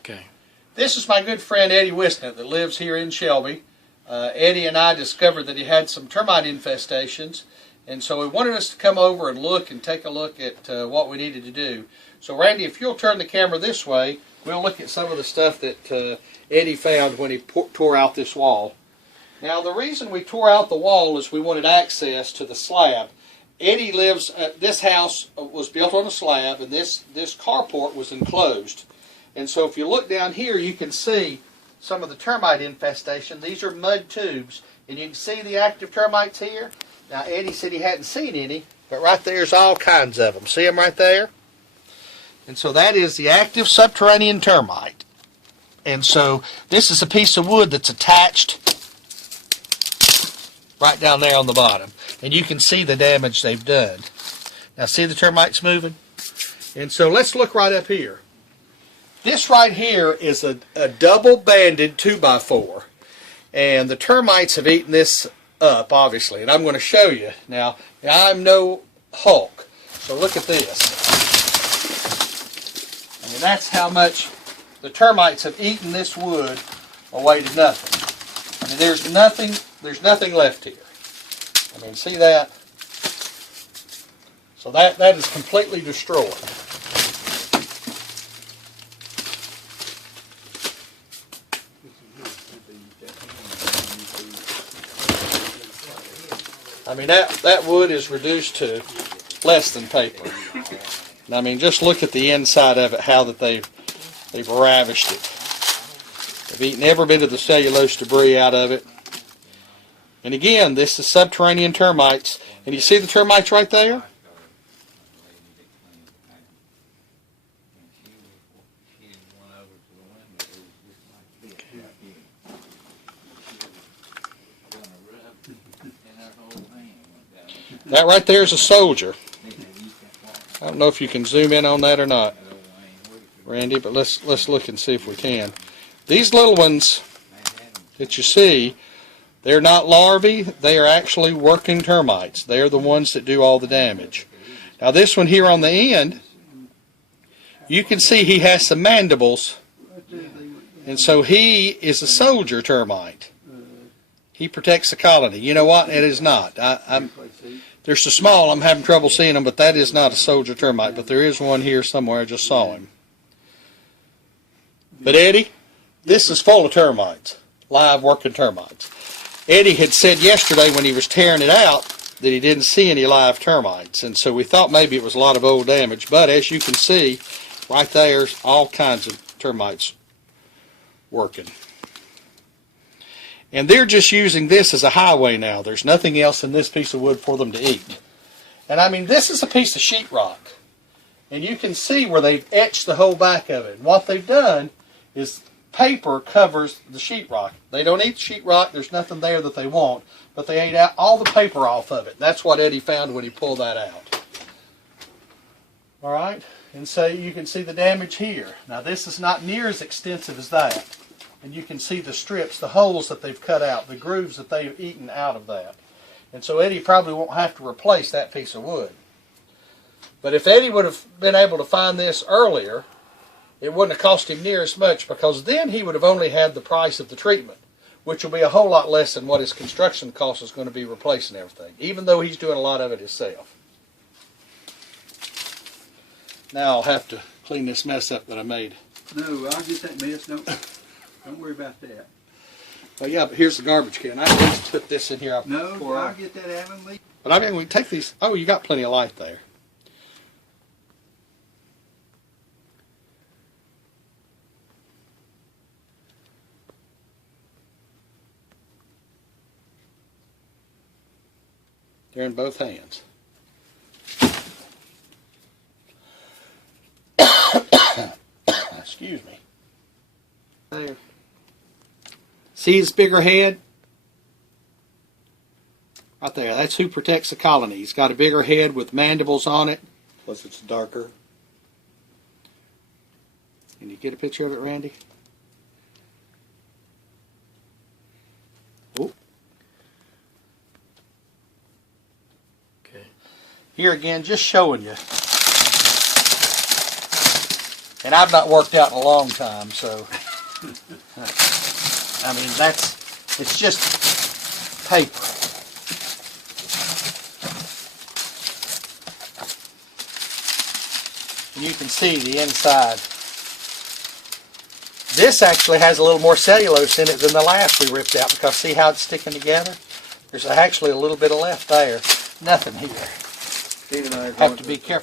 Okay. This is my good friend Eddie Whisnant that lives here in Shelby. Eddie and I discovered that he had some termite infestations, and so he wanted us to come over and look and take a look at what we needed to do. So Randy, if you'll turn the camera this way, we'll look at some of the stuff that Eddie found when he tore out this wall. Now the reason we tore out the wall is we wanted access to the slab. Eddie lives, this house was built on a slab, and this carport was enclosed. And so if you look down here, you can see some of the termite infestation. These are mud tubes, and you can see the active termites here. Now Eddie said he hadn't seen any, but right there's all kinds of them. See them right there? And so that is the active subterranean termite. And so this is a piece of wood that's attached right down there on the bottom. And you can see the damage they've done. Now see the termites moving? And so let's look right up here. This right here is a double-banded 2x4. And the termites have eaten this up, obviously. And I'm going to show you. Now, I'm no Hulk. So look at this. I mean, that's how much the termites have eaten this wood away to nothing. I mean, there's nothing left here. I mean, see that? So that is completely destroyed. I mean, that wood is reduced to less than paper. And I mean, just look at the inside of it, how that they've ravished it. They've eaten every bit of the cellulose debris out of it. And again, this is subterranean termites. And you see the termites right there? That right there is a soldier. I don't know if you can zoom in on that or not, Randy, but let's look and see if we can. These little ones that you see, they're not larvae, they are actually working termites. They are the ones that do all the damage. Now this one here on the end, you can see he has some mandibles, and so he is a soldier termite. He protects the colony. You know what? It is not. They're so small I'm having trouble seeing them, but that is not a soldier termite. But there is one here somewhere. I just saw him. But Eddie, this is full of termites, live working termites. Eddie had said yesterday when he was tearing it out that he didn't see any live termites, and so we thought maybe it was a lot of old damage. But as you can see, right there's all kinds of termites working. And they're just using this as a highway now. There's nothing else in this piece of wood for them to eat. And I mean, this is a piece of sheetrock. And you can see where they've etched the whole back of it. And what they've done is paper covers the sheetrock. They don't eat sheetrock. There's nothing there that they want. But they ate out all the paper off of it. That's what Eddie found when he pulled that out. All right? And so you can see the damage here. Now this is not near as extensive as that. And you can see the strips, the holes that they've cut out, the grooves that they've eaten out of that. And so Eddie probably won't have to replace that piece of wood. But if Eddie would have been able to find this earlier, it wouldn't have cost him near as much, because then he would have only had the price of the treatment, which will be a whole lot less than what his construction cost is going to be replacing everything, even though he's doing a lot of it himself. Now I'll have to clean this mess up that I made. No, I'll get that mess. Don't worry about that. Oh yeah, but here's the garbage can. I just put this in here. I'll get that out of me. But I mean, we take these. Oh, you got plenty of light there. They're in both hands. Excuse me. There. See his bigger head? Right there. That's who protects the colony. He's got a bigger head with mandibles on it. Plus it's darker. Can you get a picture of it, Randy? Oh. Okay. Here again, just showing you. And I've not worked out in a long time, so I mean it's just paper. And you can see the inside. This actually has a little more cellulose in it than the last we ripped out, because see how it's sticking together? There's actually a little bit of left there. Nothing here. Dean and I are Have going to be careful.